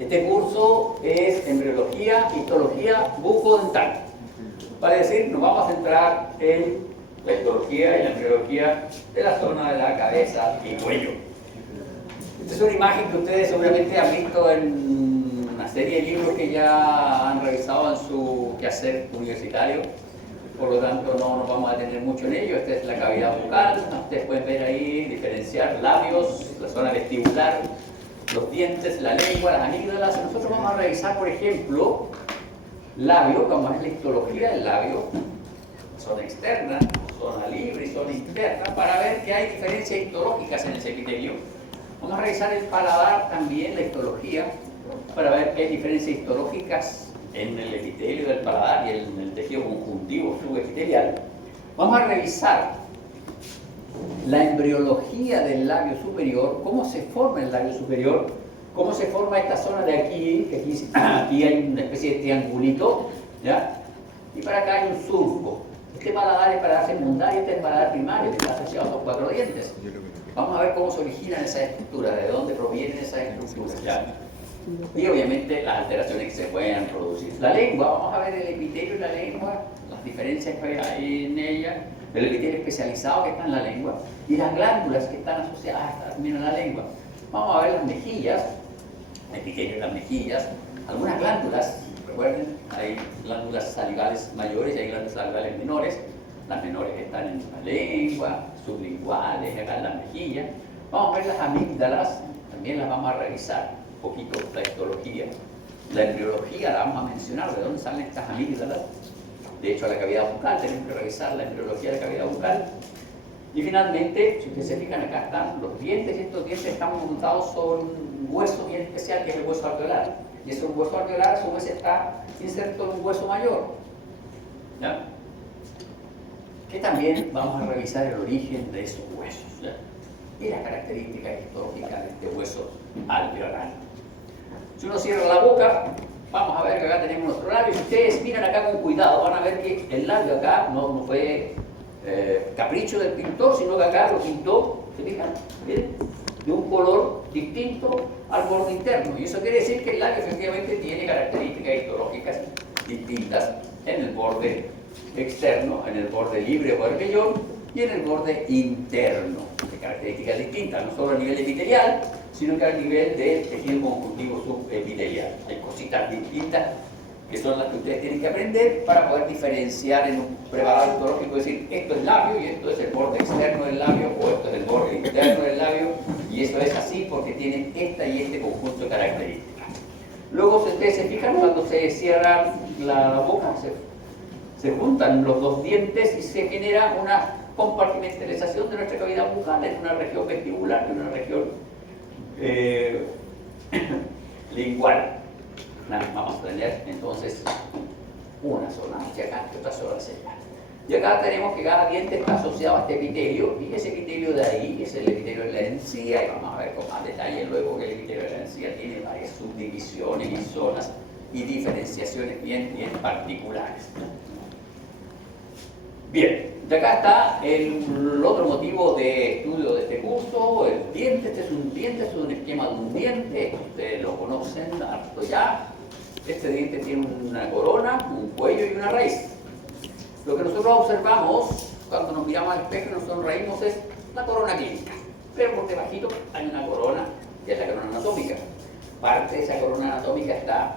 Este curso es embriología, histología bucodental. Vale decir, nos vamos a centrar en la histología y la embriología de la zona de la cabeza y cuello. Esta es una imagen que ustedes seguramente han visto en una serie de libros que ya han revisado en su quehacer universitario. Por lo tanto, no nos vamos a detener mucho en ello. Esta es la cavidad bucal. Ustedes pueden ver ahí, diferenciar labios, la zona vestibular, los dientes, la lengua, las amígdalas. Nosotros vamos a revisar, por ejemplo, labio, vamos a ver la histología del labio, zona externa, zona libre y zona interna, para ver que hay diferencias histológicas en ese epitelio. Vamos a revisar el paladar también, la histología, para ver que hay diferencias histológicas en el epitelio del paladar y en el tejido conjuntivo subepitelial. Vamos a revisar la embriología del labio superior, cómo se forma el labio superior, cómo se forma esta zona de aquí, que aquí hay una especie de triangulito, ¿ya? Y para acá hay un surco. Este paladar es paladar secundario, este es el paladar primario, que está asociado a los 4 dientes. Vamos a ver cómo se originan esas estructuras, de dónde provienen esas estructuras, ¿ya? Y obviamente las alteraciones que se pueden producir. La lengua, vamos a ver el epitelio y la lengua, las diferencias que hay en ella, el epitelio especializado que está en la lengua y las glándulas que están asociadas también a la lengua. Vamos a ver las mejillas, el epitelio y las mejillas, algunas glándulas, recuerden, hay glándulas salivales mayores y hay glándulas salivales menores. Las menores que están en la lengua, sublinguales, acá en las mejillas. Vamos a ver las amígdalas, también las vamos a revisar un poquito, la histología. La embriología la vamos a mencionar, de dónde salen estas amígdalas. De hecho, la cavidad bucal, tenemos que revisar la embriología de la cavidad bucal. Y finalmente, si ustedes se fijan, acá están los dientes, y estos dientes están montados sobre un hueso bien especial que es el hueso alveolar. Y ese hueso alveolar, a su vez, está inserto en un hueso mayor, ¿ya? Que también vamos a revisar el origen de esos huesos, ¿ya? Y las características histológicas de este hueso alveolar. Si uno cierra la boca, vamos a ver que acá tenemos nuestro labio. Si ustedes miran acá con cuidado, van a ver que el labio acá no fue capricho del pintor, sino que acá lo pintó, ¿se fijan? ¿Miren? De un color distinto al borde interno. Y eso quiere decir que el labio efectivamente tiene características histológicas distintas en el borde externo, en el borde libre o herbellón y en el borde interno, de características distintas, no solo a nivel epitelial, sino que a nivel del tejido conjuntivo subepitelial. Hay cositas distintas que son las que ustedes tienen que aprender para poder diferenciar en un preparado histológico, decir esto es labio y esto es el borde externo del labio o esto es el borde interno del labio y eso es así porque tienen esta y este conjunto de características. Luego, si ustedes se fijan, cuando se cierra la boca, se juntan los dos dientes y se genera una compartimentalización de nuestra cavidad bucal en una región vestibular y una región lingual. Vamos a tener entonces una zona hacia acá y otra zona hacia allá. Y acá tenemos que cada diente está asociado a este epitelio y ese epitelio de ahí es el epitelio de la encía y vamos a ver con más detalle luego que el epitelio de la encía tiene varias subdivisiones y zonas y diferenciaciones bien particulares. Bien, de acá está el otro motivo de estudio de este curso, el diente. Este es un esquema de un diente, ustedes lo conocen harto ya. Este diente tiene una corona, un cuello y una raíz. Lo que nosotros observamos cuando nos miramos al espejo y nos sonreímos es la corona clínica, pero por debajito hay una corona, que es la corona anatómica. Parte de esa corona anatómica está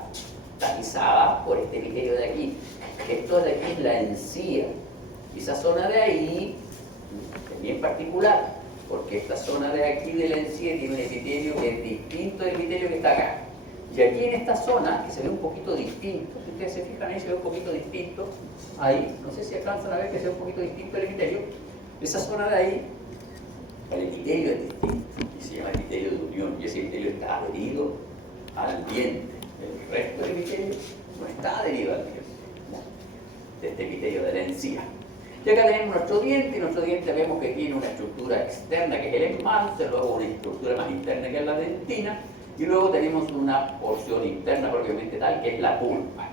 tapizada por este epitelio de aquí. Esto de aquí es la encía. Y esa zona de ahí es bien particular, porque esta zona de aquí de la encía tiene un epitelio que es distinto del epitelio que está acá. Y aquí en esta zona, que se ve un poquito distinto, si ustedes se fijan ahí se ve un poquito distinto, ahí, no sé si alcanzan a ver que se ve un poquito distinto el epitelio, esa zona de ahí, el epitelio es distinto, y se llama epitelio de unión, y ese epitelio está adherido al diente. El resto del epitelio no está adherido al diente, de este epitelio de la encía. Y acá tenemos nuestro diente, y nuestro diente vemos que tiene una estructura externa que es el esmalte, luego una estructura más interna que es la dentina, y luego tenemos una porción interna propiamente tal que es la pulpa.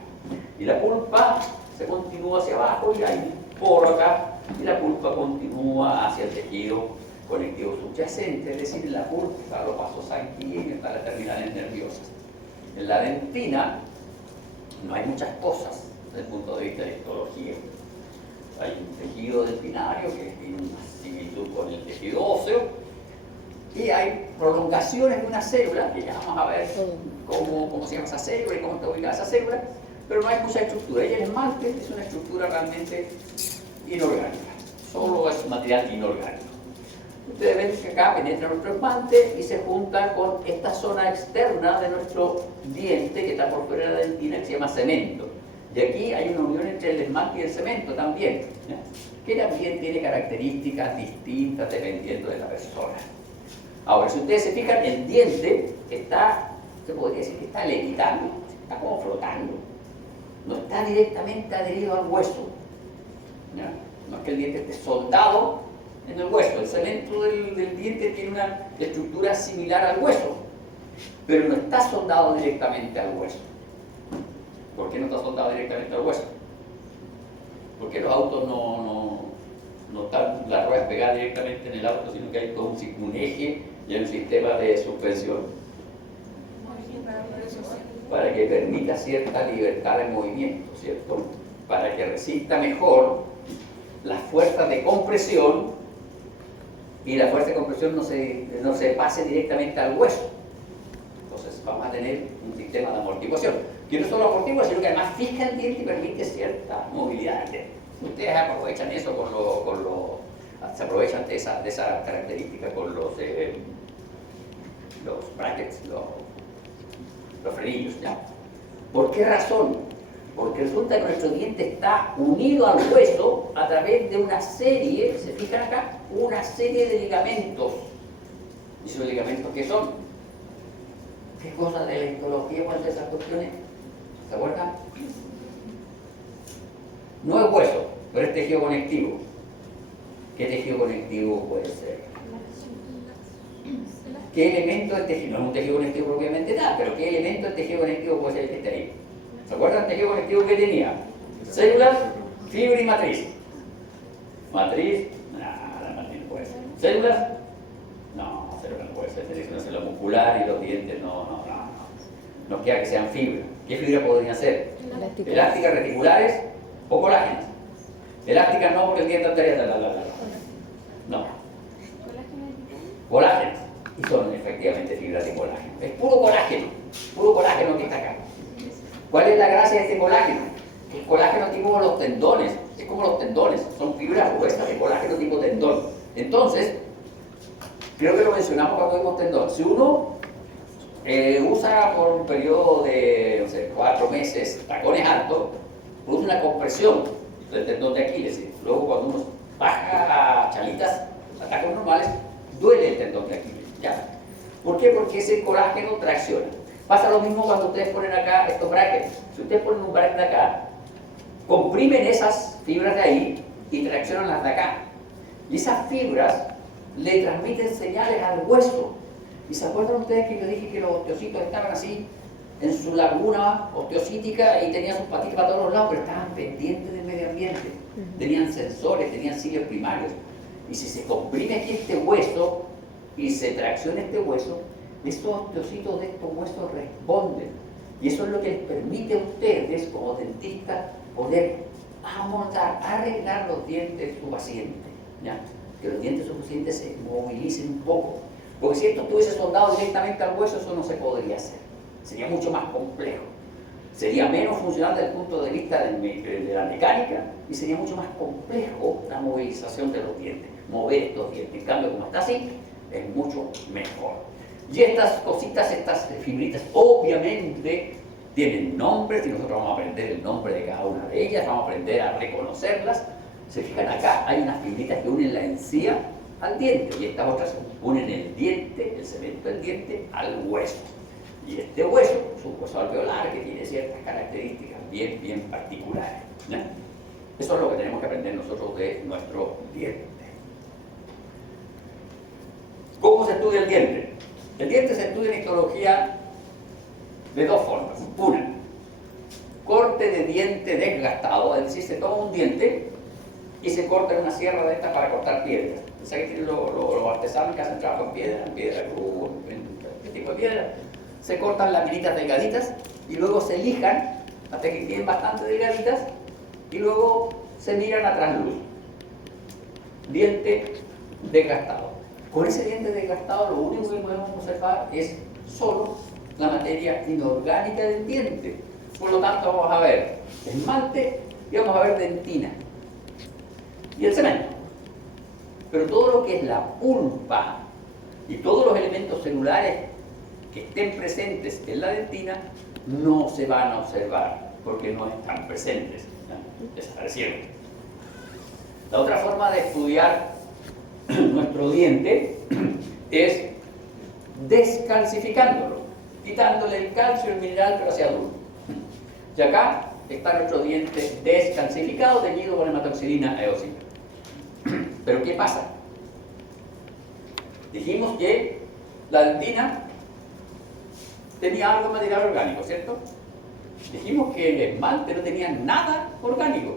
Y la pulpa se continúa hacia abajo y hay un poro acá, y la pulpa continúa hacia el tejido conectivo subyacente, es decir, en la pulpa están los vasos sanguíneos, están las terminales nerviosas. En la dentina no hay muchas cosas desde el punto de vista de histología. Hay un tejido dentinario que tiene una similitud con el tejido óseo y hay prolongaciones de una célula, que ya vamos a ver cómo se llama esa célula y cómo está ubicada esa célula, pero no hay mucha estructura. Y el esmalte es una estructura realmente inorgánica, solo es material inorgánico. Ustedes ven que acá penetra nuestro esmalte y se junta con esta zona externa de nuestro diente que está por fuera de la dentina, que se llama cemento. Y aquí hay una unión entre el esmalte y el cemento también, ¿ya? Que también tiene características distintas dependiendo de la persona. Ahora, si ustedes se fijan, el diente está, se podría decir que está levitando, está como flotando. No está directamente adherido al hueso, ¿ya? No es que el diente esté soldado en el hueso. El cemento del diente tiene una estructura similar al hueso, pero no está soldado directamente al hueso. ¿Por qué no está soldado directamente al hueso? Porque los autos no están las ruedas pegadas directamente en el auto, sino que hay todo un eje y un sistema de suspensión para que permita cierta libertad de movimiento, ¿cierto? Para que resista mejor las fuerzas de compresión y la fuerza de compresión no se pase directamente al hueso. Entonces vamos a tener un sistema de amortiguación que no solo amortigua, sino que además fija el diente y permite cierta movilidad del diente. Ustedes aprovechan eso se aprovechan de esa característica con los brackets, los frenillos, ¿ya? ¿Por qué razón? Porque resulta que nuestro diente está unido al hueso a través de una serie, ¿se fijan acá? Una serie de ligamentos. ¿Y esos ligamentos qué son? ¿Qué cosas de la histología, cuáles de esas cuestiones? ¿Se acuerdan? No es hueso, pero es tejido conectivo. ¿Qué tejido conectivo puede ser? ¿Qué elemento del tejido? No es un tejido conectivo propiamente nada, pero ¿qué elemento del tejido conectivo puede ser el que está ahí? ¿Se acuerdan del tejido conectivo que tenía? Células, fibra y matriz. Matriz, nada, matriz no puede ser. ¿Células? No, células no puede ser. Es una célula muscular y los dientes no. Nos queda que sean fibras. ¿Qué fibra podrían ser? Elásticas, reticulares o colágenas. Elásticas no, porque el diente estaría no. Colágenos. Y son efectivamente fibras de colágeno. Es puro colágeno que está acá. ¿Cuál es la gracia de este colágeno? El colágeno es como los tendones, es como los tendones, son fibras gruesas de colágeno tipo tendón. Entonces, creo que lo mencionamos cuando vimos tendón. Si uno usa por un periodo de, 4 meses tacones altos, produce una compresión del tendón de Aquiles. Luego cuando uno baja a chalitas, a tacones normales, duele el tendón de Aquiles, ¿ya? ¿Por qué? Porque ese colágeno tracciona. Pasa lo mismo cuando ustedes ponen acá estos brackets. Si ustedes ponen un bracket de acá, comprimen esas fibras de ahí y traccionan las de acá. Y esas fibras le transmiten señales al hueso. ¿Y se acuerdan ustedes que yo dije que los osteocitos estaban así en su laguna osteocítica y tenían sus patitas para todos los lados, pero estaban pendientes del medio ambiente? Tenían sensores, tenían cilios primarios. Y si se comprime aquí este hueso y se tracciona este hueso, estos osteocitos de estos huesos responden. Y eso es lo que les permite a ustedes, como dentistas, poder amoldar, arreglar los dientes de su paciente, ¿ya? Que los dientes de su paciente se movilicen un poco. Porque si esto estuviese soldado directamente al hueso, eso no se podría hacer. Sería mucho más complejo. Sería menos funcional desde el punto de vista de la mecánica y sería mucho más complejo la movilización de los dientes, mover estos dientes. En cambio, como está así, es mucho mejor. Y estas cositas, estas fibritas, obviamente tienen nombres y nosotros vamos a aprender el nombre de cada una de ellas, vamos a aprender a reconocerlas. Se fijan acá, hay unas fibritas que unen la encía al diente y estas otras unen el diente, el cemento del diente, al hueso. Y este hueso es un hueso alveolar que tiene ciertas características bien particulares, ¿ya? Eso es lo que tenemos que aprender nosotros de nuestro diente. ¿Cómo se estudia el diente? El diente se estudia en histología de dos formas. Una, corte de diente desgastado, es decir, se toma un diente y se corta en una sierra de estas para cortar piedras. ¿Sabes que tienen los artesanos que hacen trabajo en piedra cruz, en este tipo de piedra? se cortan laminitas delgaditas y luego se lijan hasta que queden bastante delgaditas y luego se miran a trasluz. Diente desgastado. Con ese diente desgastado lo único que podemos observar es solo la materia inorgánica del diente. Por lo tanto vamos a ver esmalte y vamos a ver dentina y el cemento. Pero todo lo que es la pulpa y todos los elementos celulares que estén presentes en la dentina no se van a observar porque no están presentes, desaparecieron. La otra forma de estudiar nuestro diente es descalcificándolo, quitándole el calcio, el mineral, pero hacia adulto. Y acá está nuestro diente descalcificado, teñido con hematoxilina eosina. Pero ¿qué pasa? Dijimos que la dentina tenía algo de material orgánico, ¿cierto? Dijimos que el esmalte no tenía nada orgánico.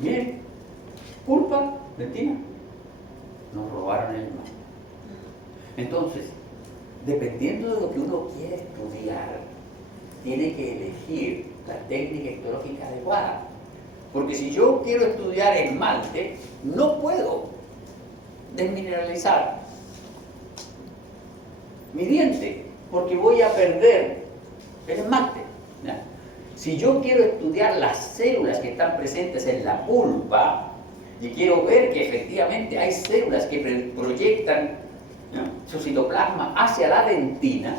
Miren, pulpa, dentina, nos robaron el esmalte. Entonces, dependiendo de lo que uno quiere estudiar, tiene que elegir la técnica histológica adecuada. Porque si yo quiero estudiar esmalte, no puedo desmineralizar mi diente, porque voy a perder el esmalte. ¿Ya? Si yo quiero estudiar las células que están presentes en la pulpa y quiero ver que efectivamente hay células que proyectan, ¿no?, su citoplasma hacia la dentina,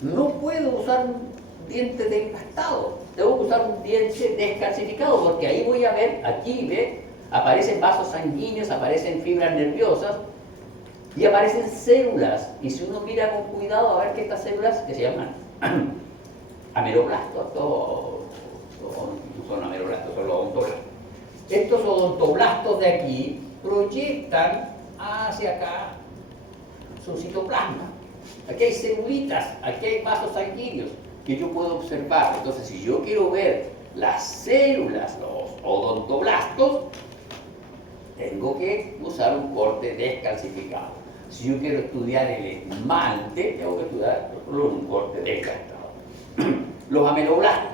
no puedo usar un diente desgastado, debo usar un diente descalcificado, porque ahí voy a ver, aquí ve, aparecen vasos sanguíneos, aparecen fibras nerviosas y aparecen células, y si uno mira con cuidado a ver que estas células, que se llaman ameroblastos, no son ameroblastos, son los odontoblastos. Estos odontoblastos de aquí proyectan hacia acá su citoplasma. Aquí hay celulitas, aquí hay vasos sanguíneos que yo puedo observar. Entonces, si yo quiero ver las células, los odontoblastos, tengo que usar un corte descalcificado. Si yo quiero estudiar el esmalte, tengo que estudiar un corte desgastado. Los ameloblastos,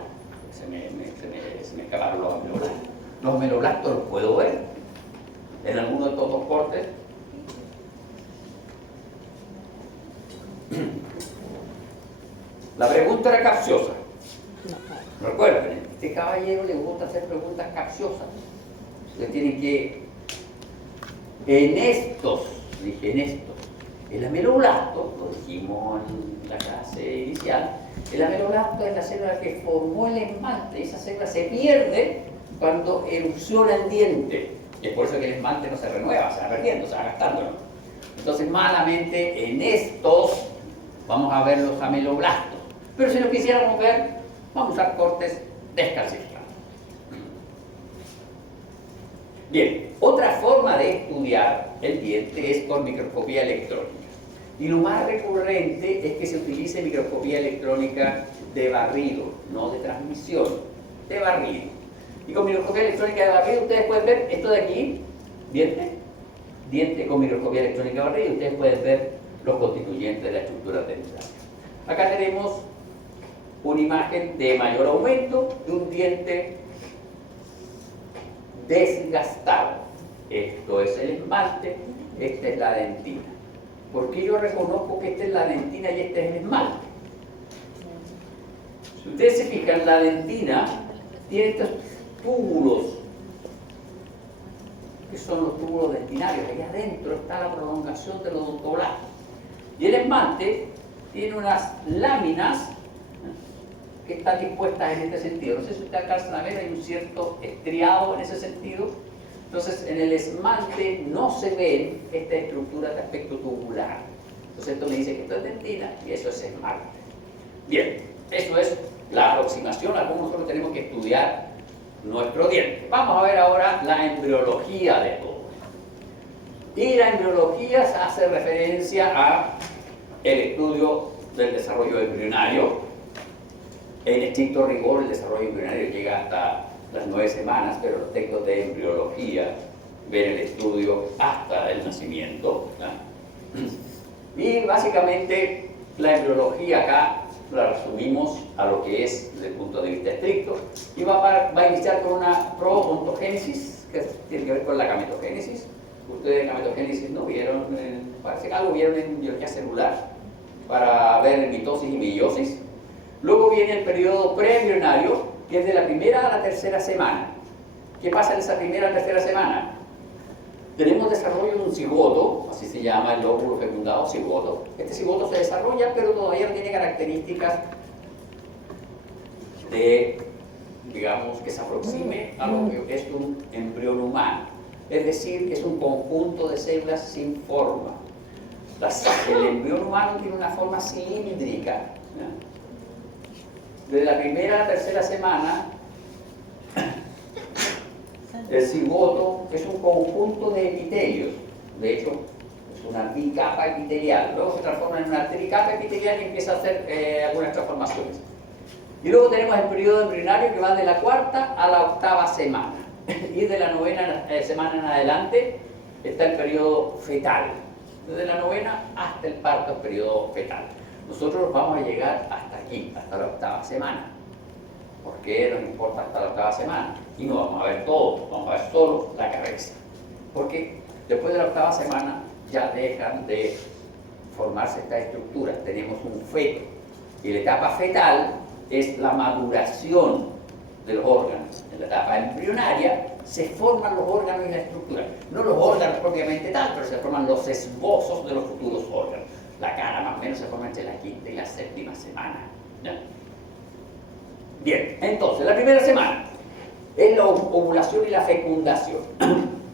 se me escaparon los ameloblastos. Los ameloblastos los puedo ver en alguno de estos dos cortes. La pregunta era capciosa. Recuerden, a este caballero le gusta hacer preguntas capciosas. Ustedes tienen que, en estos, el ameloblasto, lo dijimos en la clase inicial, el ameloblasto es la célula que formó el esmalte, y esa célula se pierde cuando erupciona el diente. Es por eso que el esmalte no se renueva, se va perdiendo, se va gastándolo. Entonces, malamente, en estos vamos a ver los ameloblastos. Pero si lo quisiéramos ver, vamos a usar cortes descalcificados. Bien, otra forma de estudiar el diente es con microscopía electrónica. Y lo más recurrente es que se utilice microscopía electrónica de barrido, no de transmisión, de barrido. Y con microscopía electrónica de barrido ustedes pueden ver esto de aquí, diente con microscopía electrónica de barrido, ustedes pueden ver los constituyentes de la estructura dentaria. Acá tenemos una imagen de mayor aumento de un diente desgastado. Esto es el esmalte, esta es la dentina. ¿Por qué yo reconozco que esta es la dentina y este es el esmalte? Si ustedes se fijan, la dentina tiene estos túbulos, que son los túbulos dentinarios. Ahí adentro está la prolongación del odontoblasto. Y el esmalte tiene unas láminas que están dispuestas en este sentido. No sé si ustedes alcanzan a ver, hay un cierto estriado en ese sentido. Entonces, en el esmalte no se ven esta estructura de aspecto tubular. Entonces, esto me dice que esto es dentina y eso es esmalte. Bien, eso es la aproximación a cómo nosotros tenemos que estudiar nuestro diente. Vamos a ver ahora la embriología de todo esto. Y la embriología se hace referencia a el estudio del desarrollo embrionario. En estricto rigor, el desarrollo embrionario llega hasta las 9 semanas, pero los textos de embriología ven el estudio hasta el nacimiento, ¿no? Y básicamente la embriología acá la resumimos a lo que es desde el punto de vista estricto y va a iniciar con una proontogénesis, que tiene que ver con la gametogénesis. Ustedes en gametogénesis no vieron, parece que algo vieron en biología celular para ver mitosis y meiosis. Luego viene el periodo preembrionario, que es de la primera a la tercera semana. ¿Qué pasa en esa primera a tercera semana? Tenemos desarrollo de un cigoto, así se llama el óvulo fecundado, cigoto. Este cigoto se desarrolla, pero todavía no tiene características de, digamos, que se aproxime a lo que es un embrión humano. Es decir, es un conjunto de células sin forma. El embrión humano tiene una forma cilíndrica. Desde la primera a la tercera semana, el cigoto es un conjunto de epitelios. De hecho, es una bicapa epitelial. Luego se transforma en una tricapa epitelial y empieza a hacer algunas transformaciones. Y luego tenemos el periodo embrionario que va de la cuarta a la octava semana. Y de la novena semana en adelante está el periodo fetal. Desde la novena hasta el parto es periodo fetal. Nosotros vamos a llegar hasta aquí, hasta la octava semana. ¿Por qué nos importa hasta la octava semana? Y no vamos a ver todo, vamos a ver solo la cabeza. Porque después de la octava semana ya dejan de formarse estas estructuras. Tenemos un feto. Y la etapa fetal es la maduración de los órganos. En la etapa embrionaria se forman los órganos y la estructura. No los órganos propiamente tal, pero se forman los esbozos de los futuros órganos. La cara más o menos se forma entre la quinta y la séptima semana. ¿Ya? Bien, entonces, la primera semana es la ovulación y la fecundación.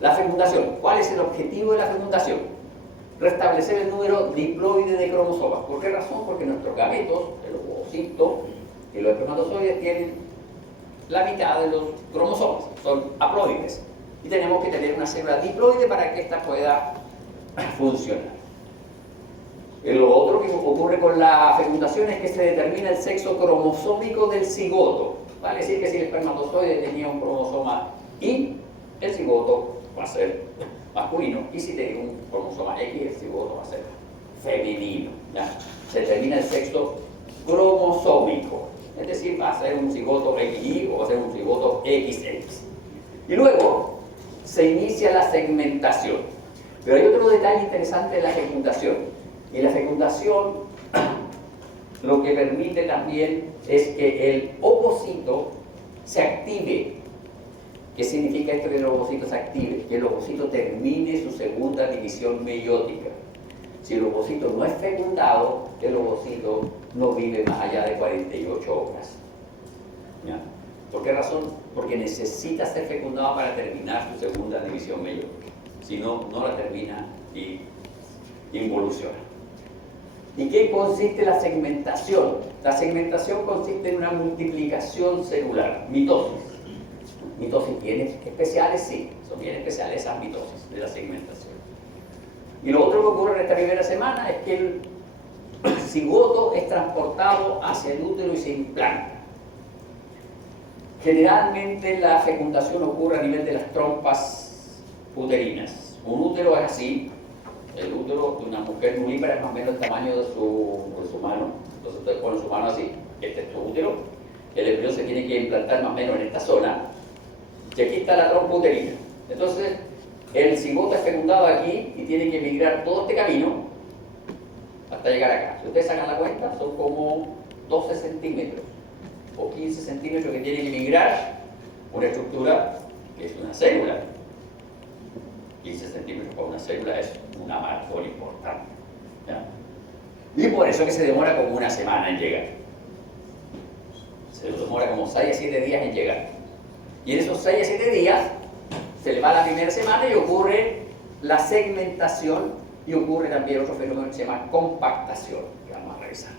La fecundación, ¿cuál es el objetivo de la fecundación? Restablecer el número diploide de cromosomas. ¿Por qué razón? Porque nuestros gametos, el ovocito y los espermatozoides tienen la mitad de los cromosomas, son haploides. Y tenemos que tener una célula diploide para que ésta pueda funcionar. Lo otro que ocurre con la fecundación es que se determina el sexo cromosómico del cigoto. Vale decir que si el espermatozoide tenía un cromosoma Y, el cigoto va a ser masculino. Y si tenía un cromosoma X, el cigoto va a ser femenino. ¿Ya? Se determina el sexo cromosómico. Es decir, va a ser un cigoto XY o va a ser un cigoto XX. Y luego se inicia la segmentación. Pero hay otro detalle interesante de la fecundación. Y la fecundación lo que permite también es que el ovocito se active. ¿Qué significa esto que el ovocito se active? Que el ovocito termine su segunda división meiótica. Si el ovocito no es fecundado, el ovocito no vive más allá de 48 horas. ¿Ya? ¿Por qué razón? Porque necesita ser fecundado para terminar su segunda división meiótica. Si no, no la termina y involuciona. ¿Y qué consiste la segmentación? La segmentación consiste en una multiplicación celular, mitosis. ¿Mitosis bien especiales? Sí, son bien especiales esas mitosis de la segmentación. Y lo otro que ocurre en esta primera semana es que el cigoto es transportado hacia el útero y se implanta. Generalmente la fecundación ocurre a nivel de las trompas uterinas. Un útero es así. El útero de una mujer nulípara es más o menos el tamaño de su mano. Entonces ustedes ponen su mano así. Este es tu útero. El embrión se tiene que implantar más o menos en esta zona. Y aquí está la trompa uterina. Entonces el cigoto es fecundado aquí y tiene que migrar todo este camino hasta llegar acá. Si ustedes sacan la cuenta, son como 12 centímetros o 15 centímetros que tiene que migrar una estructura que es una célula. 15 centímetros para una célula es una maratón importante. ¿Ya? Y por eso que se demora como una semana en llegar. Se demora como 6 a 7 días en llegar. Y en esos 6 a 7 días se le va la primera semana y ocurre la segmentación y ocurre también otro fenómeno que se llama compactación, que vamos a revisar.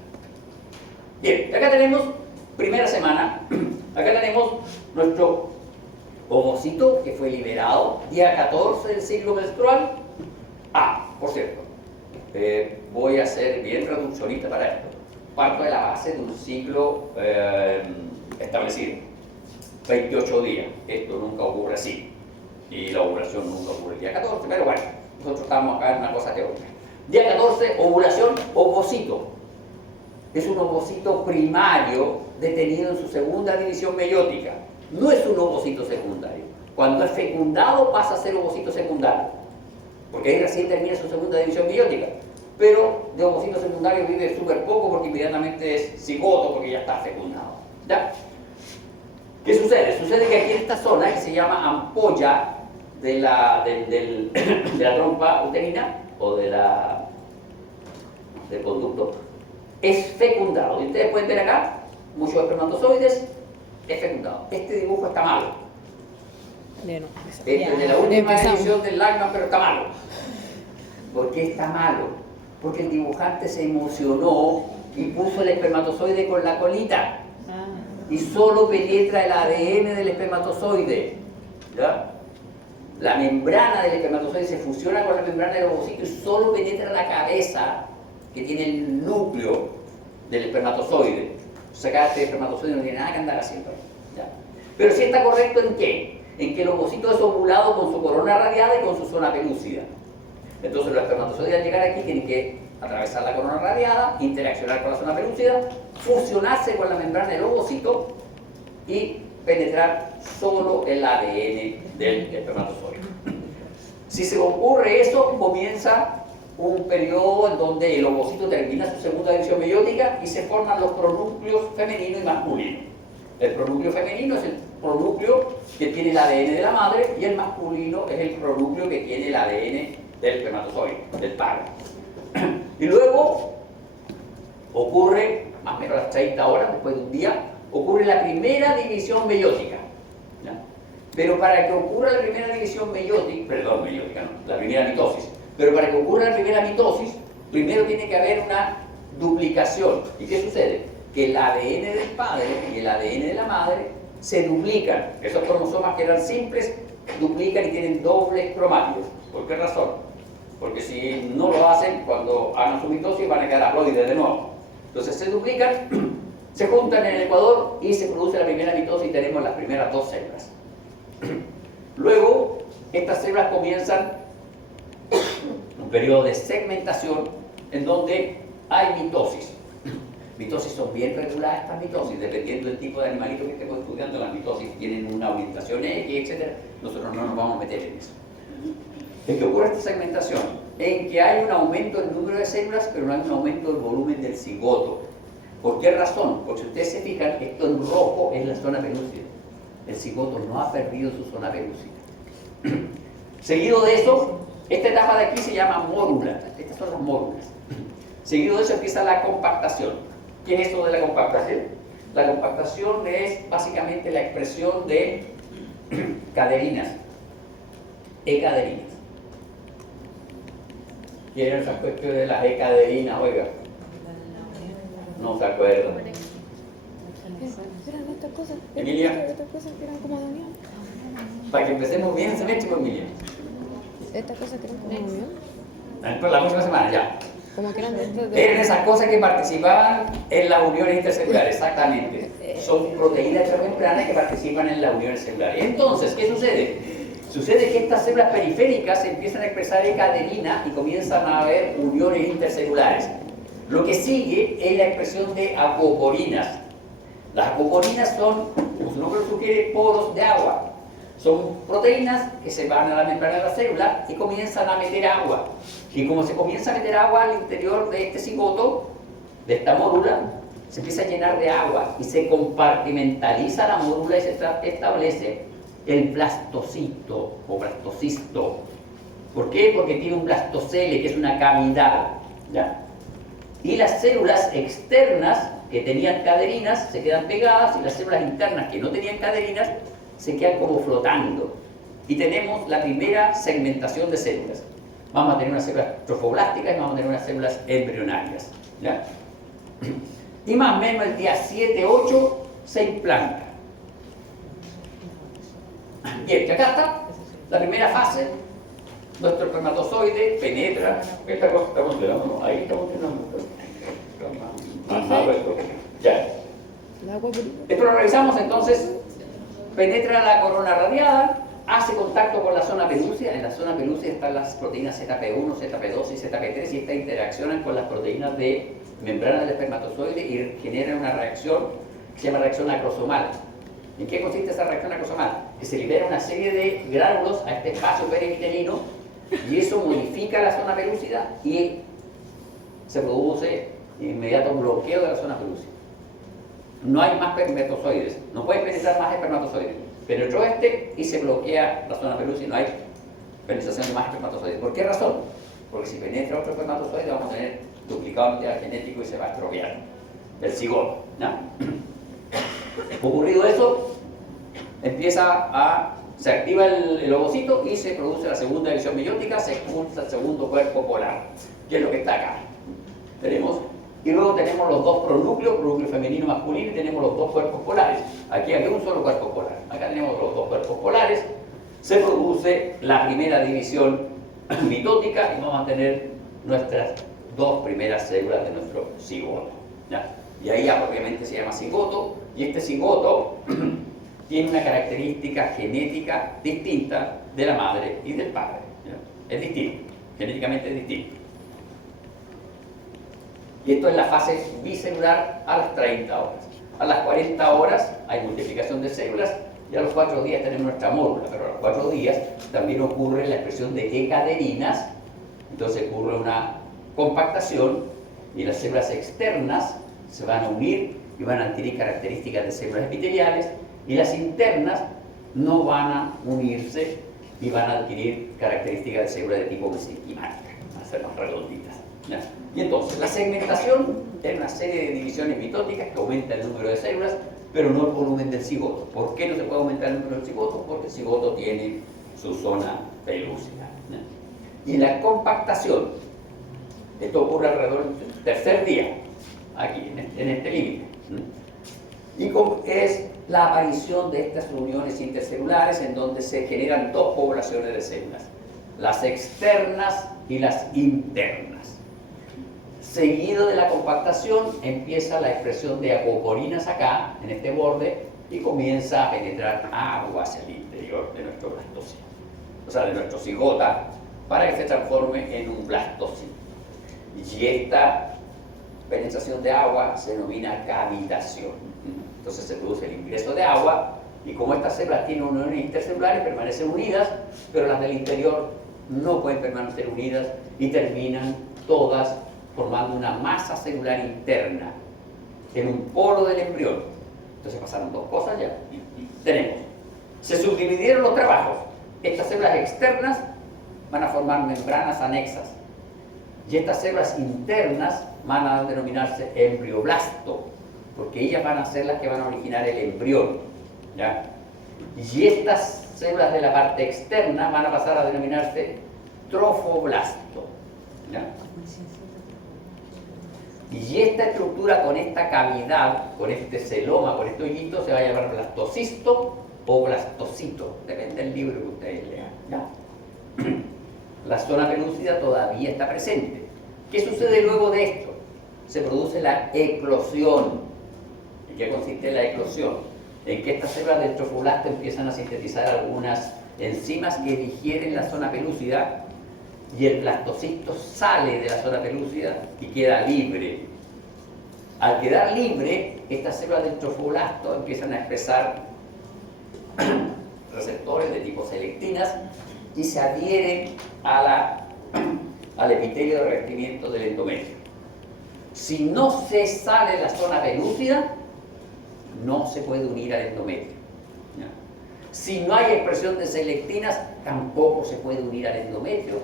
Bien, acá tenemos primera semana. Acá tenemos nuestro ovocito que fue liberado día 14 del ciclo menstrual. Por cierto, voy a ser bien reduccionista para esto. Parto de la base de un ciclo establecido, 28 días. Esto nunca ocurre así y la ovulación nunca ocurre el día 14, pero bueno, nosotros estamos acá en una cosa teórica. Día 14, ovulación, ovocito. es un ovocito primario detenido en su segunda división meiótica. No es un ovocito secundario. Cuando es fecundado pasa a ser ovocito secundario, porque ahí recién termina su segunda división meiótica. Pero de ovocito secundario vive súper poco porque inmediatamente es cigoto porque ya está fecundado. ¿Ya? ¿Qué sucede? Sucede que aquí en esta zona, que se llama ampolla de la trompa uterina o del conducto, es fecundado. Y ustedes pueden ver acá, muchos espermatozoides, es fecundado. Este dibujo está malo. Este es de la última edición del Lachman, pero está malo. ¿Por qué está malo? Porque el dibujante se emocionó y puso el espermatozoide con la colita. Y solo penetra el ADN del espermatozoide. ¿Ya? La membrana del espermatozoide se fusiona con la membrana del ovocito y solo penetra la cabeza, que tiene el núcleo del espermatozoide. O sea, acá este espermatozoide no tiene nada que andar haciendo. ¿Ya? Pero sí está correcto en qué? En que el ovocito es ovulado con su corona radiada y con su zona pelúcida. Entonces los espermatozoides al llegar aquí tienen que atravesar la corona radiada, interaccionar con la zona pelúcida, fusionarse con la membrana del ovocito y penetrar solo el ADN del espermatozoide. Si se ocurre eso, comienza un periodo en donde el ovocito termina su segunda división meiótica y se forman los pronúcleos femenino y masculino. El pronúcleo femenino es el pronúcleo que tiene el ADN de la madre y el masculino es el pronúcleo que tiene el ADN del espermatozoide, del padre. Y luego ocurre, más o menos a las 30 horas, después de un día, ocurre la primera división meiótica. ¿Ya? Pero para que ocurra la primera división meiótica, la primera mitosis, pero para que ocurra la primera mitosis, primero tiene que haber una duplicación. ¿Y qué sucede? Que el ADN del padre y el ADN de la madre se duplican. Esos cromosomas que eran simples duplican y tienen dobles cromátidos. ¿Por qué razón? Porque si no lo hacen, cuando hagan su mitosis van a quedar haploides de nuevo. Entonces se duplican, se juntan en el ecuador y se produce la primera mitosis y tenemos las primeras dos células. Luego, estas células comienzan un periodo de segmentación en donde hay mitosis. Mitosis son bien reguladas estas mitosis, dependiendo del tipo de animalito que estemos estudiando. Las mitosis tienen una orientación X, etc. Nosotros no nos vamos a meter en eso. ¿En qué ocurre esta segmentación? En que hay un aumento del número de células, pero no hay un aumento del volumen del cigoto. ¿Por qué razón? Porque si ustedes se fijan, esto en rojo es la zona pelúcida. El cigoto no ha perdido su zona pelúcida. Seguido de eso, esta etapa de aquí se llama mórula. Estas son las mórulas. Seguido de eso empieza la compactación. ¿Qué es esto de la compactación? La compactación es básicamente la expresión de caderinas, ecaderinas. ¿Quién se acuerda de las ecaderinas? Oiga, no se acuerdan. Eran estas cosas. Emilia. Estas cosas que eran como de unión. Para que empecemos bien el semestre, pues, Emilia. Estas cosas que eran como de unión. Después la próxima semana, ya. Como que eran dentro de... Eran esas cosas que participaban en las uniones intercelulares, exactamente. Son proteínas extramembranas que participan en las uniones celulares. Entonces, ¿qué sucede? Sucede que estas células periféricas empiezan a expresar ecadherina y comienzan a haber uniones intercelulares. Lo que sigue es la expresión de acoporinas. Las acoporinas son, como su nombre lo sugiere, poros de agua. Son proteínas que se van a la membrana de la célula y comienzan a meter agua. Y como se comienza a meter agua al interior de este cigoto, de esta mórula, se empieza a llenar de agua y se compartimentaliza la mórula y se establece el blastocito o blastocisto. ¿Por qué? Porque tiene un blastocele, que es una cavidad, ¿ya? Y las células externas que tenían caderinas se quedan pegadas y las células internas que no tenían caderinas se quedan como flotando. Y tenemos la primera segmentación de células. Vamos a tener unas células trofoblásticas y vamos a tener unas células embrionarias, ¿ya? Y más o menos el día 7-8 se implanta. Bien, que acá está la primera fase. Nuestro espermatozoide penetra. Esta cosa estamos tirando, ahí estamos tirando. Ya. Esto lo revisamos entonces. Penetra la corona radiada, hace contacto con la zona pelúcida. En la zona pelúcida están las proteínas ZP1, ZP2 y ZP3 y estas interaccionan con las proteínas de membrana del espermatozoide y generan una reacción que se llama reacción acrosomal. ¿En qué consiste esa reacción acrosomal? Que se libera una serie de gránulos a este espacio perivitelino y eso modifica la zona pelúcida y se produce inmediato bloqueo de la zona pelúcida. No hay más espermatozoides, no puede penetrar más espermatozoides. Penetró este y se bloquea la zona pelúcida y no hay penetración de más espermatozoides. ¿Por qué razón? Porque si penetra otro espermatozoide vamos a tener duplicado material genético y se va a estropear el cigoto, ¿no? Ocurrido eso, se activa el ovocito y se produce la segunda división meiótica, se expulsa el segundo cuerpo polar, que es lo que está acá. Y luego tenemos los dos pronúcleos, pronúcleo femenino y masculino, y tenemos los dos cuerpos polares. Aquí había un solo cuerpo polar, acá tenemos los dos cuerpos polares. Se produce la primera división mitótica y vamos a tener nuestras dos primeras células de nuestro cigoto, ¿ya? Y ahí ya obviamente se llama cigoto, y este cigoto tiene una característica genética distinta de la madre y del padre, ¿ya? Es distinto, genéticamente es distinto. Y esto es la fase bicelular a las 30 horas. A las 40 horas hay multiplicación de células y a los 4 días tenemos nuestra módula, pero a los 4 días también ocurre la expresión de E-cadeninas, entonces ocurre una compactación y las células externas se van a unir y van a adquirir características de células epiteliales y las internas no van a unirse y van a adquirir características de células de tipo mesenquimática, van a ser más redonditas, ¿ya? Y entonces la segmentación es una serie de divisiones mitóticas que aumenta el número de células, pero no el volumen del cigoto. ¿Por qué no se puede aumentar el número del cigoto? Porque el cigoto tiene su zona pelúcida, ¿ya? Y la compactación, esto ocurre alrededor del tercer día, aquí, en este límite. Y es la aparición de estas uniones intercelulares en donde se generan dos poblaciones de células, las externas y las internas. Seguido de la compactación empieza la expresión de acoporinas acá, en este borde, y comienza a penetrar agua hacia el interior de nuestro blastocito, o sea, de nuestro cigota, para que se transforme en un blastocito. Y esta penetración de agua se denomina cavitación. Entonces se produce el ingreso de agua, y como estas células tienen uniones intercelulares, permanecen unidas, pero las del interior no pueden permanecer unidas y terminan todas formando una masa celular interna en un polo del embrión. Entonces pasaron dos cosas ya. Tenemos, se subdividieron los trabajos. Estas células externas van a formar membranas anexas y estas células internas van a denominarse embrioblasto, porque ellas van a ser las que van a originar el embrión, ¿ya? Y estas células de la parte externa van a pasar a denominarse trofoblasto, ¿ya? Y esta estructura con esta cavidad, con este celoma, con este hoyito, se va a llamar blastocisto o blastocito, depende del libro que ustedes lean, ¿ya? La zona pelúcida todavía está presente. ¿Qué sucede luego de esto? Se produce la eclosión. ¿En qué consiste la eclosión? En que estas células del trofoblasto empiezan a sintetizar algunas enzimas que digieren la zona pelúcida y el blastocisto sale de la zona pelúcida y queda libre. Al quedar libre, estas células del trofoblasto empiezan a expresar receptores de tipo selectinas y se adhieren al epitelio de revestimiento del endometrio. Si no se sale de la zona pelúcida, no se puede unir al endometrio, ¿ya? Si no hay expresión de selectinas, tampoco se puede unir al endometrio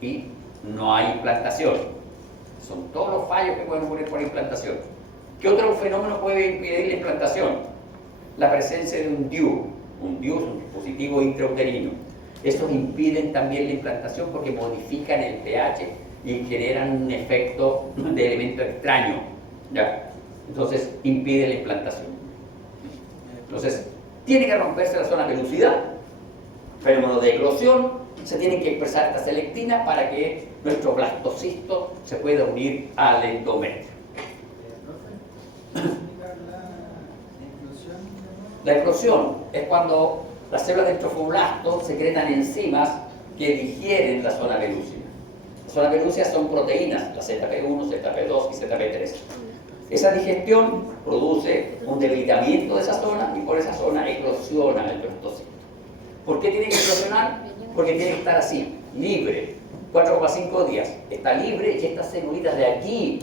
y no hay implantación. Son todos los fallos que pueden ocurrir por implantación. ¿Qué otro fenómeno puede impedir la implantación? La presencia de un DIU. Un DIU es un dispositivo intrauterino. Estos impiden también la implantación porque modifican el pH y generan un efecto de elemento extraño, ¿ya? Entonces impide la implantación. Entonces tiene que romperse la zona pelúcida, fenómeno de eclosión, se tienen que expresar estas selectinas para que nuestro blastocisto se pueda unir al endometrio. La eclosión es cuando las células del trofoblasto secretan enzimas que digieren la zona pelúcida. La zona pelúcea son proteínas, la ZP1, ZP2 y ZP3. Esa digestión produce un debilitamiento de esa zona y por esa zona eclosiona el blastocito. ¿Por qué tiene que eclosionar? Porque tiene que estar así, libre, 4,5 días. Está libre y estas celulitas de aquí,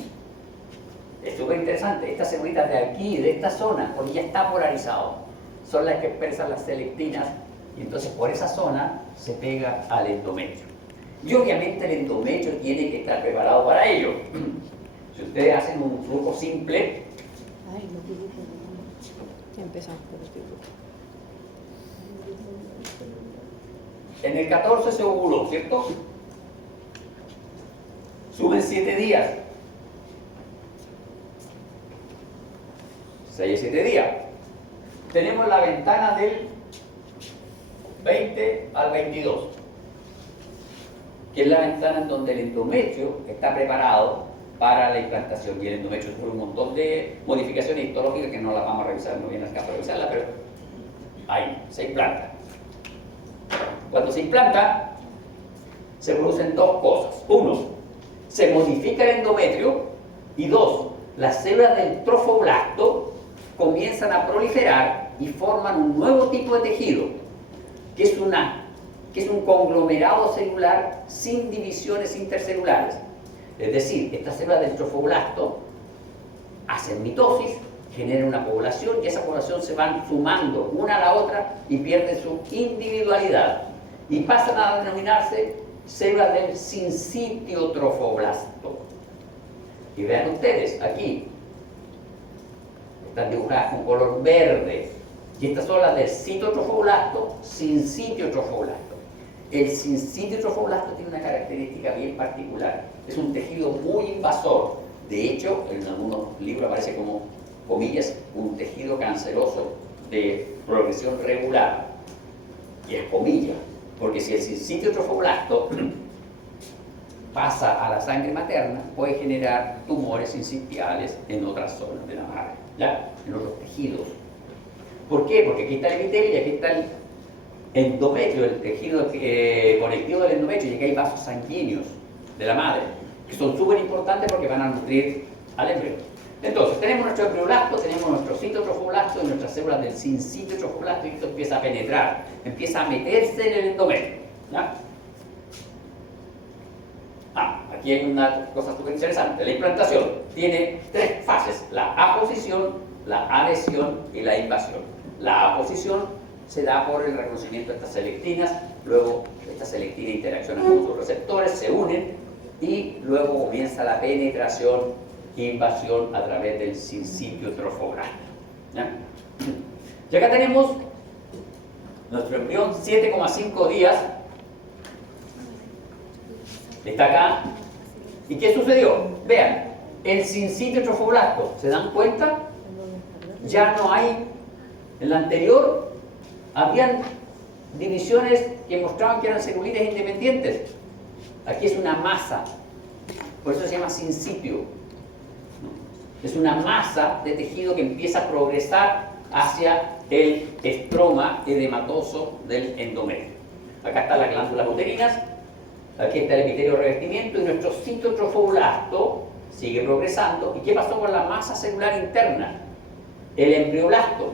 es súper interesante, estas celulitas de aquí, de esta zona, porque ya está polarizado, son las que expresan las selectinas y entonces por esa zona se pega al endometrio. Y obviamente el endometrio tiene que estar preparado para ello. Si ustedes hacen un flujo simple, Ay, los dibujos. Ya empezamos por los dibujos. en el 14 se ovuló, ¿cierto? Suben 7 días. 6 a 7 días. Tenemos la ventana del 20 al 22, que es la ventana en donde el endometrio está preparado para la implantación. Y el endometrio sufre un montón de modificaciones histológicas que no las vamos a revisar, no viene al caso de revisarlas, pero ahí se implanta. Cuando se implanta, se producen dos cosas. Uno, se modifica el endometrio y dos, las células del trofoblasto comienzan a proliferar y forman un nuevo tipo de tejido, que es un conglomerado celular sin divisiones intercelulares. Es decir, estas células del trofoblasto hacen mitosis, generan una población y esa población se van sumando una a la otra y pierden su individualidad y pasan a denominarse células del sincitio trofoblasto. Y vean ustedes, aquí están dibujadas con color verde y estas son las del citotrofoblasto, sincitio trofoblasto. El sincitio trofoblasto tiene una característica bien particular, es un tejido muy invasor. De hecho, en algunos libros aparece como, comillas, un tejido canceroso de progresión regular. Y es comillas, porque si el sincitio trofoblasto pasa a la sangre materna, puede generar tumores sincitiales en otras zonas de la madre, ¿ya? En otros tejidos. ¿Por qué? Porque aquí está el epitelio y aquí está el endometrio, el tejido conectivo del endometrio, y aquí hay vasos sanguíneos de la madre, que son súper importantes porque van a nutrir al embrión. Entonces, tenemos nuestro embrioblasto, tenemos nuestro citotrofoblasto y nuestras células del sincitio trofoblasto, y esto empieza a penetrar, empieza a meterse en el endometrio, ¿ya? Aquí hay una cosa súper interesante. La implantación tiene 3 fases: la aposición, la adhesión y la invasión. La aposición se da por el reconocimiento de estas selectinas, luego estas selectinas interaccionan con otros receptores, se unen y luego comienza la penetración e invasión a través del sincitio trofoblasto, ¿ya? Y acá tenemos nuestro embrión, 7,5 días, está acá. ¿Y qué sucedió? Vean, el sincitio trofoblasto, ¿se dan cuenta? Ya no hay, en la anterior habían divisiones que mostraban que eran celulitas independientes. Aquí es una masa, por eso se llama sincitio. Es una masa de tejido que empieza a progresar hacia el estroma edematoso del endometrio. Acá están las glándulas uterinas, aquí está el epitelio de revestimiento y nuestro citotrofoblasto sigue progresando. ¿Y qué pasó con la masa celular interna? El embrioblasto.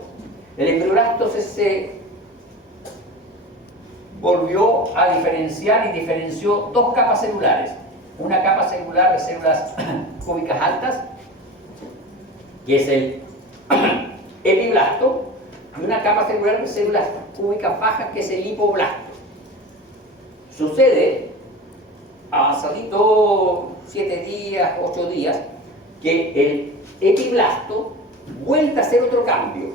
El embrioblasto se volvió a diferenciar y diferenció 2 capas celulares. Una capa celular de células cúbicas altas, que es el epiblasto, y una capa celular de células cúbicas bajas, que es el hipoblasto. Sucede, avanzadito 7 días, 8 días, que el epiblasto vuelve a hacer otro cambio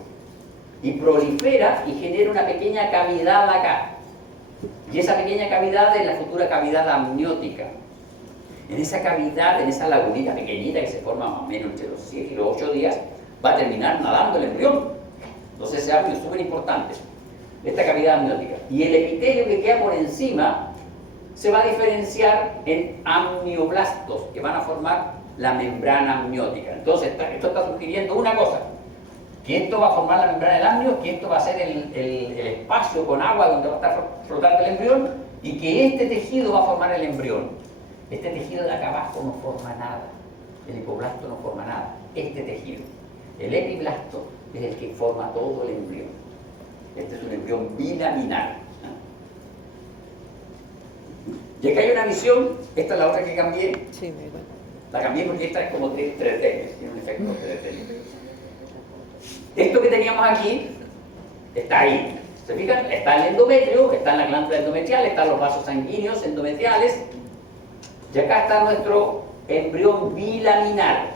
y prolifera y genera una pequeña cavidad acá. Y esa pequeña cavidad es la futura cavidad amniótica. En esa cavidad, en esa lagunita pequeñita que se forma más o menos entre los 7 y los 8 días, va a terminar nadando el embrión. Entonces ese amnio es súper importante, esta cavidad amniótica. Y el epitelio que queda por encima se va a diferenciar en amnioblastos, que van a formar la membrana amniótica. Entonces esto está sugiriendo una cosa: que esto va a formar la membrana del amnio, que esto va a ser el espacio con agua donde va a estar flotando el embrión, y que este tejido va a formar el embrión. Este tejido de acá abajo no forma nada. El hipoblasto no forma nada. Este tejido. El epiblasto es el que forma todo el embrión. Este es un embrión bilaminar. Y acá hay una visión, esta es la otra que cambié. Sí, me igual. La cambié porque esta es como 3D, tiene un efecto 3D. Esto que teníamos aquí está ahí. ¿Se fijan? Está el endometrio, está en la glándula endometrial, están los vasos sanguíneos endometriales. Y acá está nuestro embrión bilaminar.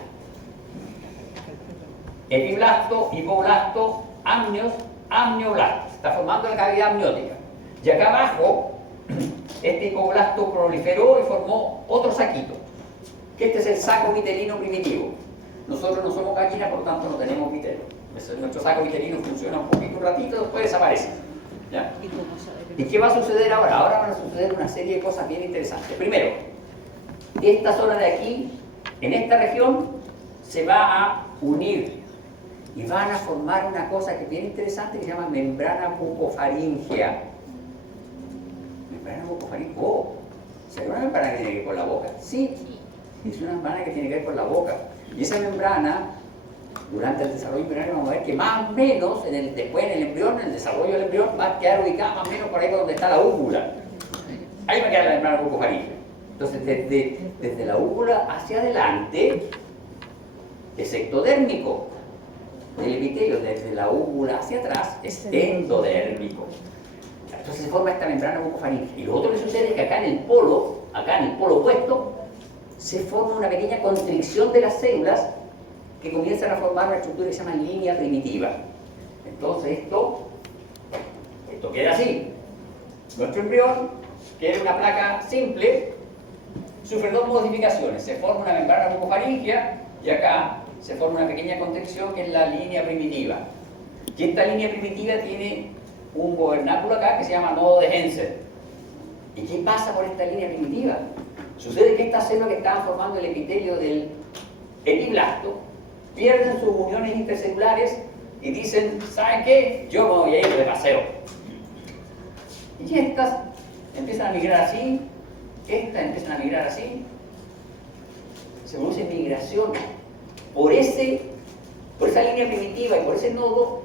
Epiblasto, hipoblasto, amnios, amnioblasto. Está formando la cavidad amniótica. Y acá abajo, este hipoblasto proliferó y formó otro saquito. Que este es el saco vitelino primitivo. Nosotros no somos gallinas, por lo tanto no tenemos vitelo. Nuestro saco vitelino funciona un poquito, un ratito, después desaparece. ¿Ya? ¿Y qué va a suceder ahora? Ahora van a suceder una serie de cosas bien interesantes. Primero, esta zona de aquí, en esta región, se va a unir y van a formar una cosa que es bien interesante que se llama membrana bucofaringea. Membrana bucofaringea. Oh, ¿será una membrana que tiene que ver con la boca? Sí, es una membrana que tiene que ver con la boca. Y esa membrana, durante el desarrollo embrionario, vamos a ver que más o menos, después en el embrión, en el desarrollo del embrión, va a quedar ubicada más o menos por ahí por donde está la úvula. Ahí va a quedar la membrana bucofaringea. Entonces, desde la úvula hacia adelante, es ectodérmico. El epitelio desde la úvula hacia atrás es endodérmico. Entonces se forma esta membrana bucofaringea. Y lo otro que sucede es que acá en el polo opuesto, se forma una pequeña constricción de las células que comienzan a formar una estructura que se llama línea primitiva. Entonces esto queda así. Nuestro embrión, que era una placa simple, sufre dos modificaciones. Se forma una membrana bucofaringea y acá se forma una pequeña constricción que es la línea primitiva. Y esta línea primitiva tiene un gobernáculo acá que se llama nodo de Hensen. ¿Y qué pasa por esta línea primitiva? Sucede que estas células que estaban formando el epitelio del epiblasto pierden sus uniones intercelulares y dicen, ¿saben qué? Yo me voy a ir de paseo. Y estas empiezan a migrar así, estas empiezan a migrar así. Se produce migración. Por esa línea primitiva y por ese nodo,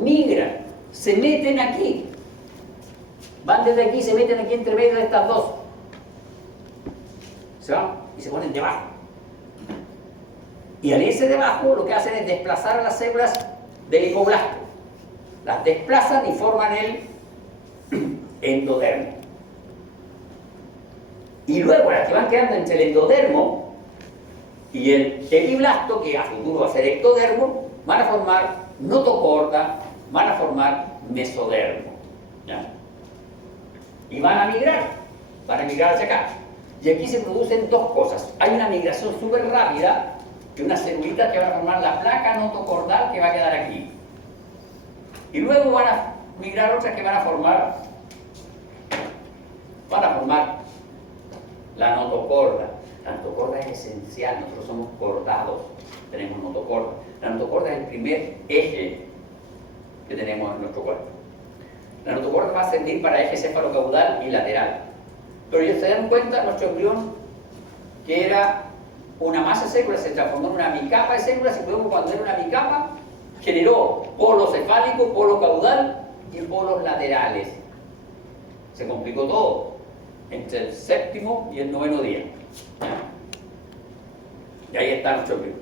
migran, se meten aquí. Van desde aquí y se meten aquí entre medio de estas dos. Se van y se ponen debajo. Y al irse debajo, lo que hacen es desplazar a las células del hipoblasto. Las desplazan y forman el endodermo. Y luego las que van quedando entre el endodermo y el epiblasto, que a futuro va a ser ectodermo, van a formar notocorda, van a formar mesodermo. ¿Ya? Y van a migrar hacia acá. Y aquí se producen dos cosas. Hay una migración súper rápida de unas celulitas que van a formar la placa notocordal que va a quedar aquí. Y luego van a migrar otras que van a formar la notocorda. La notocorda es esencial, nosotros somos cordados, tenemos notocorda. La notocorda es el primer eje que tenemos en nuestro cuerpo. La notocorda va a servir para eje cefalocaudal y lateral. Pero ya se dan cuenta, nuestro embrión, que era una masa de células, se transformó en una bicapa de células y luego cuando era una bicapa, generó polo cefálico, polo caudal y polos laterales. Se complicó todo entre el séptimo y el noveno día. Y ahí está nuestro embrión.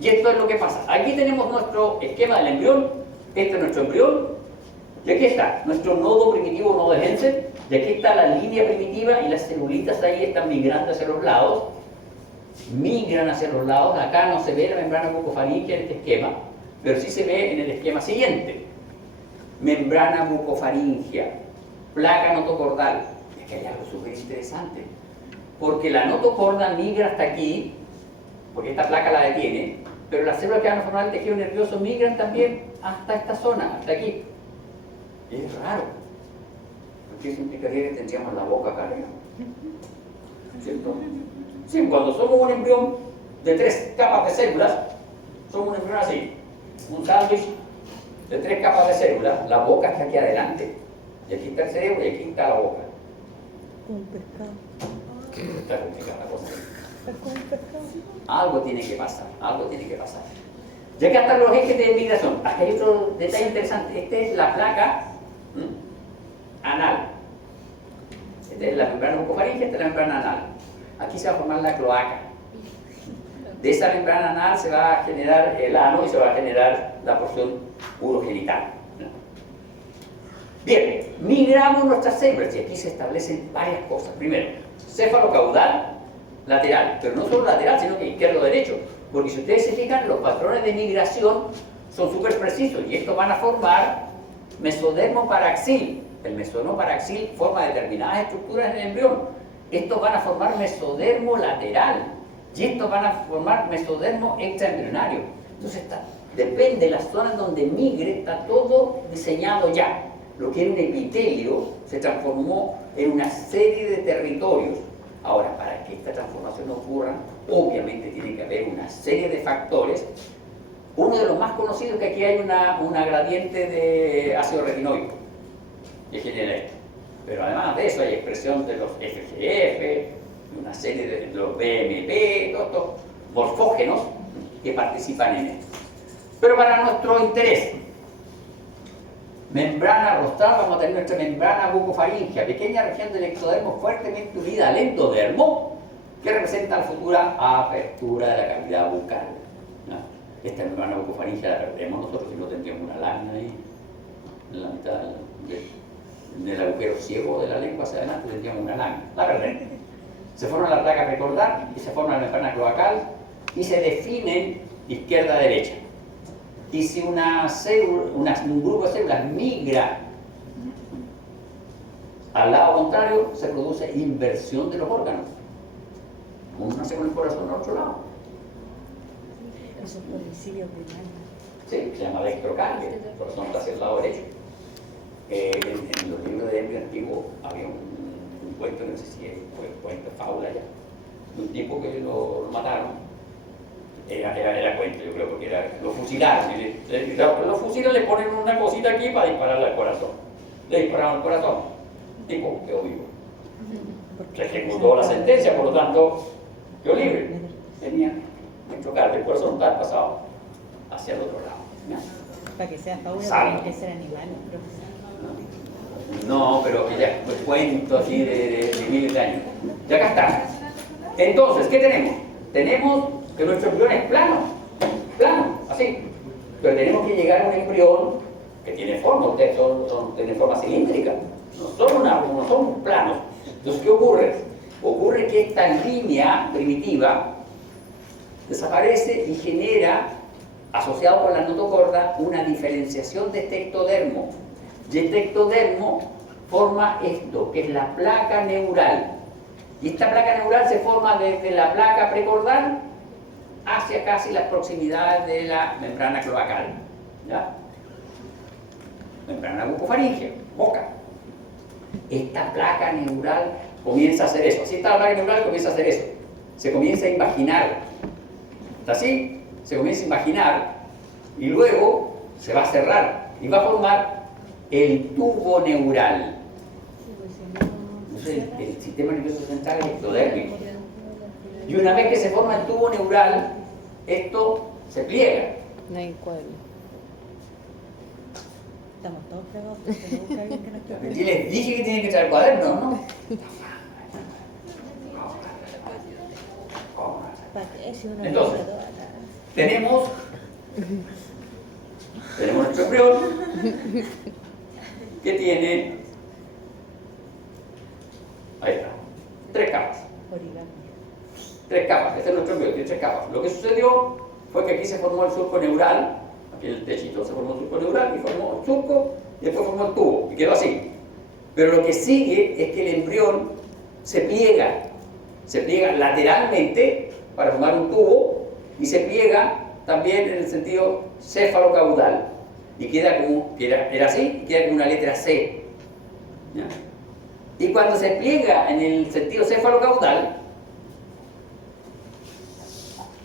Y esto es lo que pasa. Aquí tenemos nuestro esquema del embrión. Este es nuestro embrión. Y aquí está nuestro nodo primitivo, nodo de Hensen. Y aquí está la línea primitiva y las celulitas ahí están migrando hacia los lados. Migran hacia los lados. Acá no se ve la membrana bucofaringea en este esquema, pero sí se ve en el esquema siguiente. Membrana bucofaringea, placa notocordal. Y aquí hay algo súper interesante. Porque la notocorda migra hasta aquí, porque esta placa la detiene, pero las células que van a formar el tejido nervioso migran también hasta esta zona, hasta aquí. Y es raro, porque eso implicaría que tendríamos la boca acá arriba. ¿Cierto? Sí, cuando somos un embrión de 3 capas de células, somos un embrión así, un sándwich de 3 capas de células, la boca está aquí adelante, y aquí está el cerebro y aquí está la boca. Un pescado. Está complicada la cosa. Algo tiene que pasar, algo tiene que pasar. Ya que hasta los ejes de migración, aquí hay otro detalle interesante. Esta es la placa anal. Esta es la membrana bucofaríngea, esta es la membrana anal. Aquí se va a formar la cloaca. De esa membrana anal se va a generar el ano y se va a generar la porción urogenital. Bien, migramos nuestras células y aquí se establecen varias cosas. Primero, céfalo caudal, lateral, pero no solo lateral, sino que izquierdo o derecho. Porque si ustedes se fijan, los patrones de migración son súper precisos y estos van a formar mesodermo paraxil. El mesodermo paraxil forma determinadas estructuras en el embrión. Estos van a formar mesodermo lateral y estos van a formar mesodermo extraembrionario. Entonces, depende de la zona donde migre, está todo diseñado ya. Lo que era un epitelio se transformó en una serie de territorios. Ahora, para que esta transformación ocurra, obviamente tiene que haber una serie de factores. Uno de los más conocidos es que aquí hay una gradiente de ácido retinoico que genera esto. Pero además de eso hay expresión de los FGF, una serie de los BMP, todos estos morfógenos que participan en esto. Pero para nuestro interés, membrana rostral, vamos a tener nuestra membrana bucofaríngea, pequeña región del ectodermo fuertemente unida al endodermo, que representa la futura apertura de la cavidad bucal. ¿No? Esta membrana bucofaríngea la perdemos nosotros si no tendríamos una lámina ahí, en la mitad del agujero ciego de la lengua hacia adelante tendríamos una lámina, la perdemos. Se forma la placa precordal y se forma la membrana cloacal y se definen izquierda-derecha. Y si un grupo de células migra al lado contrario, se produce inversión de los órganos. Uno nace con el corazón al otro lado. Eso es domicilio primario. Sí, se llama dextrocardia, el corazón está hacia el lado derecho. En los libros de Embryo antiguo había un cuento, no sé si es cuento, fábula ya, de un tipo que lo mataron. Era cuento, yo creo, porque lo fusilaron. Los fusilan, le ponen una cosita aquí para dispararle al corazón. Le dispararon al corazón. El tipo quedó vivo. Se ejecutó la sentencia, por lo tanto, quedó libre. Tenía dextrocardia, el corazón está pasado hacia el otro lado. ¿Ya? Para que sea fábula, tienen que ser animales, profesor. No, pero que ya pues cuento así de miles de años. Y acá está. Entonces, ¿qué tenemos? Tenemos que nuestro embrión es plano, así. Pero tenemos que llegar a un embrión que tiene forma, ustedes tienen forma cilíndrica, no son planos. Entonces, ¿qué ocurre? Ocurre que esta línea primitiva desaparece y genera, asociado con la notocorda, una diferenciación de este ectodermo. Y este ectodermo forma esto, que es la placa neural. Y esta placa neural se forma desde la placa precordal hacia casi las proximidades de la membrana cloacal. ¿Ya? Membrana bucofaríngea, boca. Esta placa neural comienza a hacer eso. Así está la placa neural, comienza a hacer eso. Se comienza a invaginar. ¿Está así? Se comienza a invaginar y luego se va a cerrar y va a formar el tubo neural. Entonces, el sistema nervioso central es ectodérmico. Y una vez que se forma el tubo neural, esto se pliega. No hay cuadro. Estamos todos pegados porque no busca alguien que nos toque. Y les dije que tienen que traer cuadernos, ¿no? ¿Para qué? Si uno Entonces, toda la... tenemos nuestro embrión que tiene, ahí está, 3 capas. origami. 3 capas, este es nuestro embrión, tiene 3 capas. Lo que sucedió fue que aquí se formó el surco neural, aquí en el techito se formó el surco neural y formó el surco y después formó el tubo y quedó así. Pero lo que sigue es que el embrión se pliega lateralmente para formar un tubo y se pliega también en el sentido céfalo-caudal y queda como, era así, y queda como una letra C. ¿Ya? Y cuando se pliega en el sentido céfalo-caudal,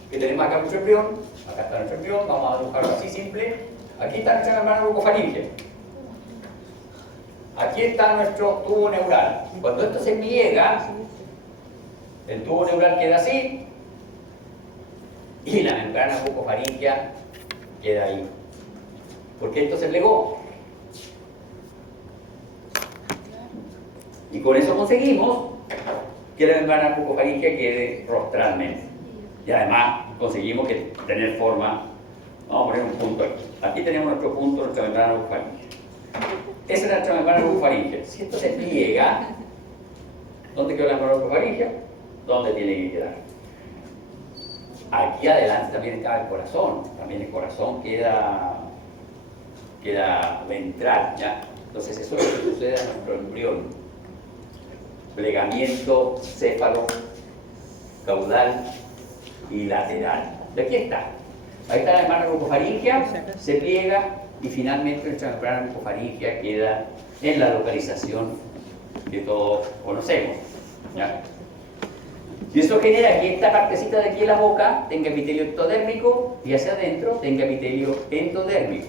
que tenemos acá nuestro embrión, acá está nuestro embrión, vamos a dibujarlo así simple, aquí está nuestra membrana bucofaríngea, aquí está nuestro tubo neural. Cuando esto se pliega, El tubo neural queda así y la membrana bucofaríngea queda ahí. Porque esto se plegó. Y con eso conseguimos que la membrana bucofaríngea quede rostralmente. Y además conseguimos que tener forma. Vamos a poner un punto aquí. Aquí tenemos nuestro punto, nuestra membrana bucofaríngea. Esa es nuestra membrana bucofaríngea. Si esto se pliega, ¿dónde quedó la membrana bucofaríngea? ¿Dónde tiene que quedar? Aquí adelante también está el corazón. También el corazón queda ventral, ¿ya? Entonces eso es lo que sucede a nuestro embrión. Plegamiento céfalo, caudal y lateral. De aquí está. Ahí está la membrana bucofaríngea, se pliega y finalmente nuestra membrana bucofaríngea queda en la localización que todos conocemos, ¿ya? Y eso genera que esta partecita de aquí de la boca tenga epitelio ectodérmico y hacia adentro tenga epitelio endodérmico.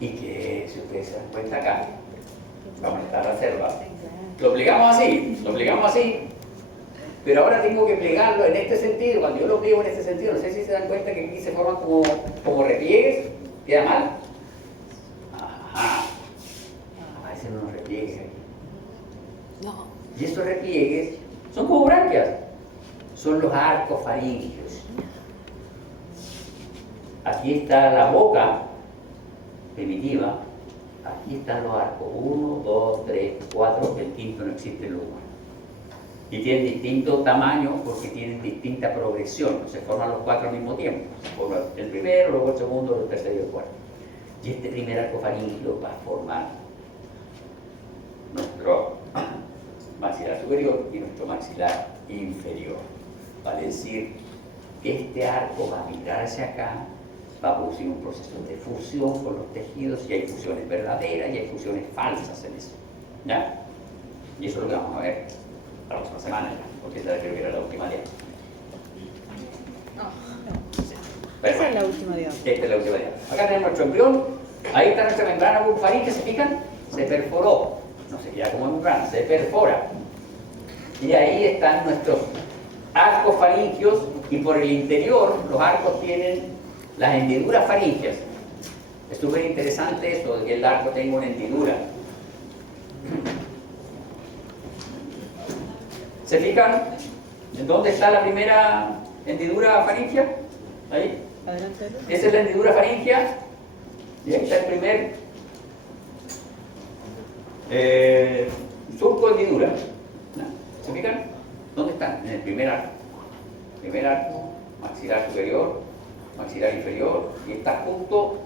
Y que, si ustedes se dan cuenta acá, vamos a estar la reserva. Lo plegamos así, pero ahora tengo que plegarlo en este sentido. Cuando yo lo pliego en este sentido, no sé si se dan cuenta que aquí se forman como repliegues, queda mal. Ajá. Aparecen unos repliegues aquí. No. Y estos repliegues son como branquias, son los arcos faríngeos. Aquí está la boca primitiva, aquí están los arcos, 1, 2, 3, 4, el quinto no existe en lo humano. Y tienen distinto tamaño porque tienen distinta progresión, no se forman los 4 al mismo tiempo. Se forma el primero, luego el segundo, luego el tercero y el cuarto. Y este primer arco faríngeo va a formar nuestro maxilar superior y nuestro maxilar inferior. Vale decir que este arco va a migrar hacia acá, va a producir un proceso de fusión con los tejidos y hay fusiones verdaderas y hay fusiones falsas en eso, ¿ya? Y eso es lo que vamos a ver la próxima semana, ¿ya? Porque esta creo que era la última día. Esa es la última diapositiva. Esta es la última día. Acá tenemos nuestro embrión, ahí está nuestra membrana bucofaríngea, ¿se fijan? Se perforó, no se queda como membrana, se perfora. Y ahí están nuestros arcos faríngeos y por el interior los arcos tienen las hendiduras faríngeas. Es súper interesante eso de que el arco tenga una hendidura. ¿Se fijan en dónde está la primera hendidura faríngea? Ahí. Adelante. Esa es la hendidura faríngea y ahí está el primer surco de hendidura. ¿Se fijan? ¿Dónde están? En el primer arco. Primer arco, maxilar superior, maxilar inferior, y está justo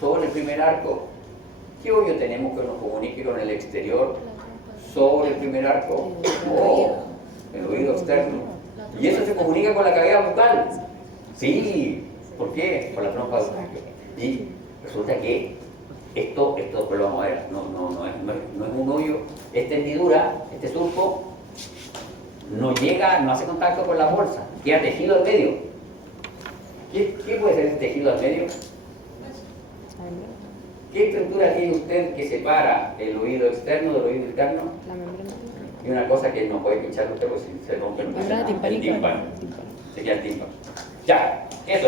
sobre el primer arco. ¿Qué hoyo tenemos que nos comunique con el exterior sobre el primer arco? Oh, el oído externo. Y eso se comunica con la cavidad bucal. Sí, ¿por qué? Con la trompa bucal. Y resulta que esto pues lo vamos a ver, no es un hoyo, esta hendidura, este surco, no llega, no hace contacto con la bolsa, queda tejido al medio. ¿Qué puede ser ese tejido al medio? ¿Qué estructura tiene usted que separa el oído externo del oído interno? La membrana. Y una cosa que no puede pinchar usted porque si se rompe el Membrana tímpano. timpánica. Se queda el tímpano. Ya, eso es.